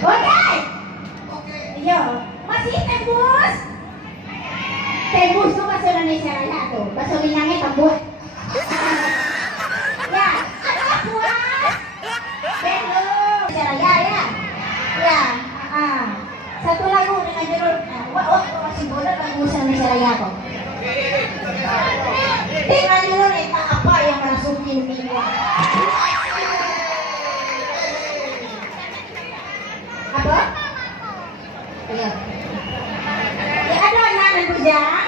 Oke. Iya, masih tembus. Tembus tuh bahasa Indonesia Raya tuh. Bahasa Minangnya tembus. Ya, ada puas. Belum. Indonesia Raya ya. Ya, satu lagu dengan judul wah masih bodoh lagu Indonesia Raya kok. Dengan judul entah apa yang merasuki hidupnya. Apa? Iya. Ya ada anak dan bujang.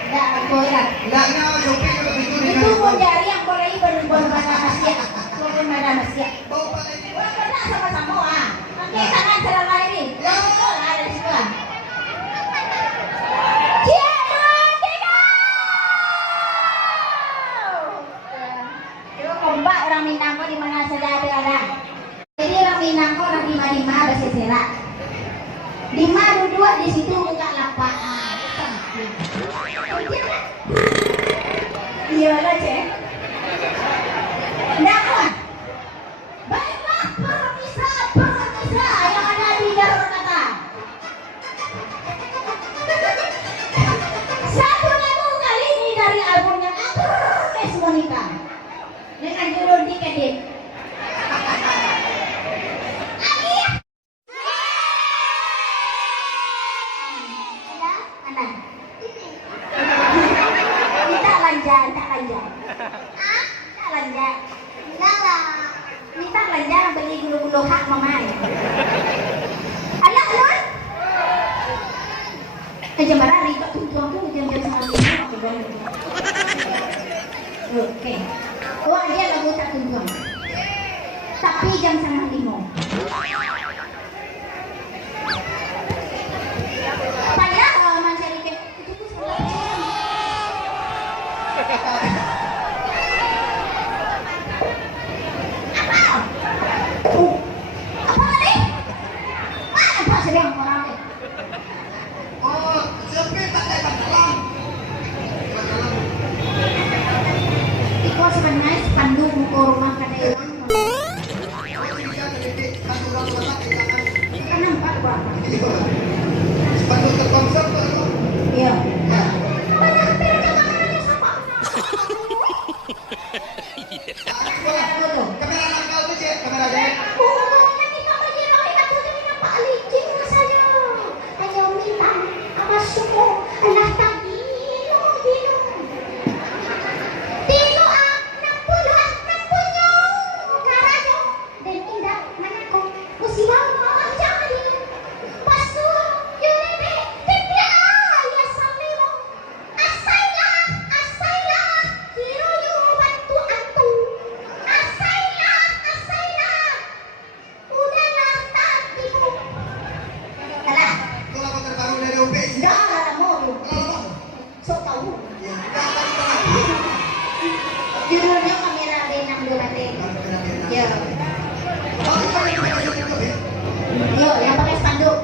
Enggak, boleh. Enggaknya Sophie kalau Itu mau cari yang boleh berbuat pada manusia. Bukan pada manusia. Orang pernah sama-sama ah. Nanti tangan selama ini. Ya, ada di situ. Kompak orang Minangko di mana saja ada. Jadi orang Minangko orang lima bahasa Sela. Lima dua di situ enggak lapak. Iya lah cek. Nah, baiklah permisa yang ada di dalam kata. Satu lagu kali ini dari albumnya Agnes Monica. Dengan judul Dikedik. Minta lanja beli gulu-gulu hak mamai. Anak Lun. Jam berapa ribet tuang tuh jam-jam sangat ini aku bilang. Oke. Wah dia lagu tak tuang. Tapi jam sangat lima. Padahal mencari ke itu tuh sedang orang ni. Oh, Sophie tak ada dalam. Ikaw sebenarnya pandu muka rumah kadang. Kan nampak berapa? Sepatu terkonsep tu. Iya. Mana hampir kamera siapa? Kamera nakal tu cik, kamera dia. Judulnya kamera Renang Dorate. Ya. Yo, yang pakai spanduk.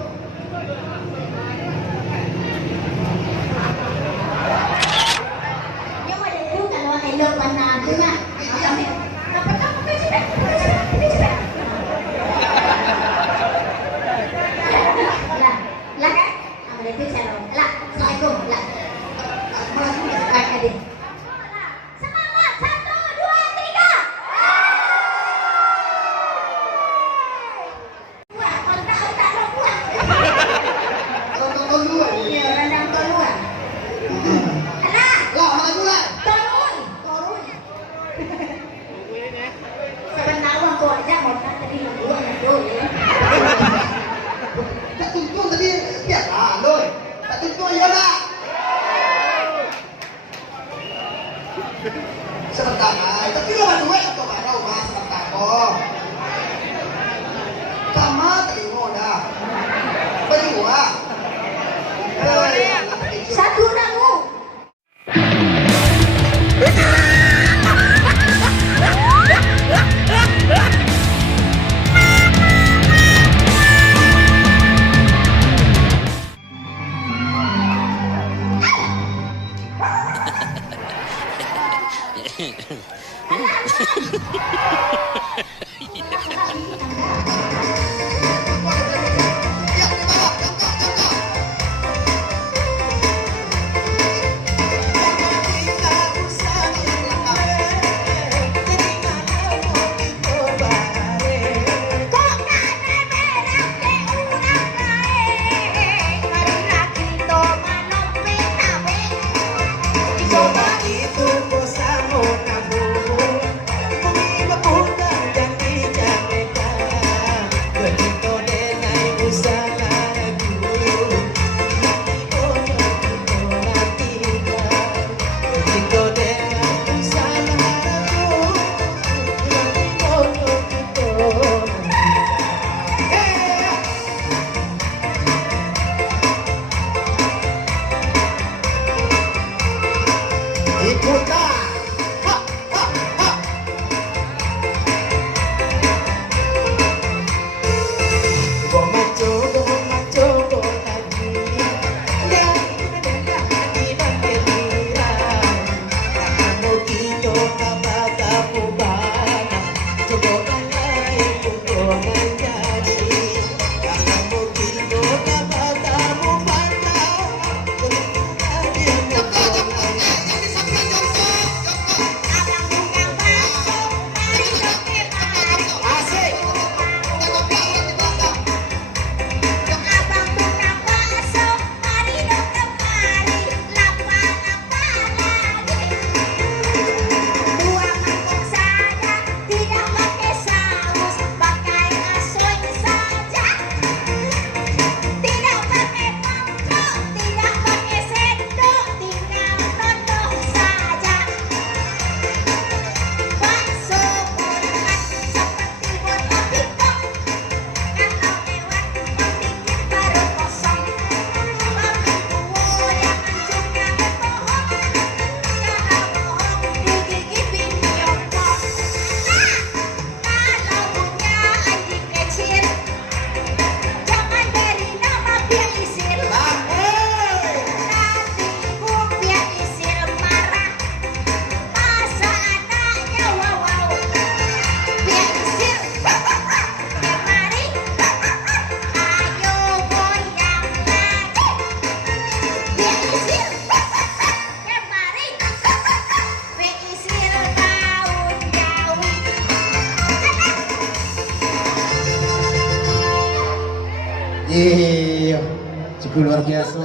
Yang ada itu kalau elok warna bunga. Apa kamu pecah? Lah kan? Ada itu cara. Lah, assalamualaikum. Lah. Adik. Tak tuntun tadi biarlah loi. Tak tuntun ya tak. Sebentar ay. Tapi lo duit atau mana rumah sebentar kok. Sama terima dah. Berdua. Satu namu. Yeah. Iya, cukup luar biasa.